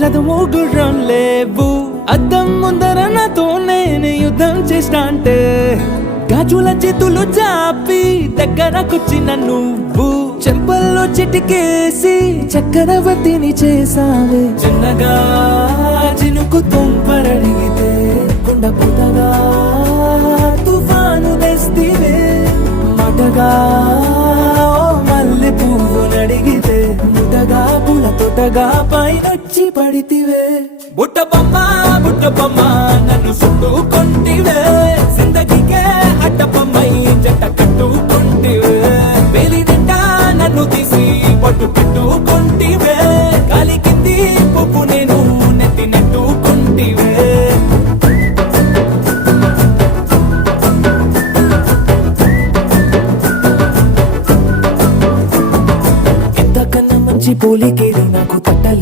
రథము గుర్రం లేవు. అద్దం ముందర నాతో నేను యుద్ధం చేస్తాంటే గాజుల చేతులు చాపి దగ్గరకొచ్చిన నువ్వు చెంపల్లో చిటికేసి చక్రవర్తిని చేసావే చిన్నగా చినుకు తుంపరడిగితే కుండ పుటగా తుఫాను తెస్తివే. మటగా పుల పైనొచ్చి పడితివే. బుట్ట బొమ్మ బుట్ట బొమ్మ నన్ను చుట్టుకొంటివే జిందగీకే అడ్డ బొమ్మై జంట కట్టుకుంటివే. వేలి నిండా నన్ను తీసి పట్టు పెట్టుకొంటివే గాలి పిచ్చి నాకు తట్టలే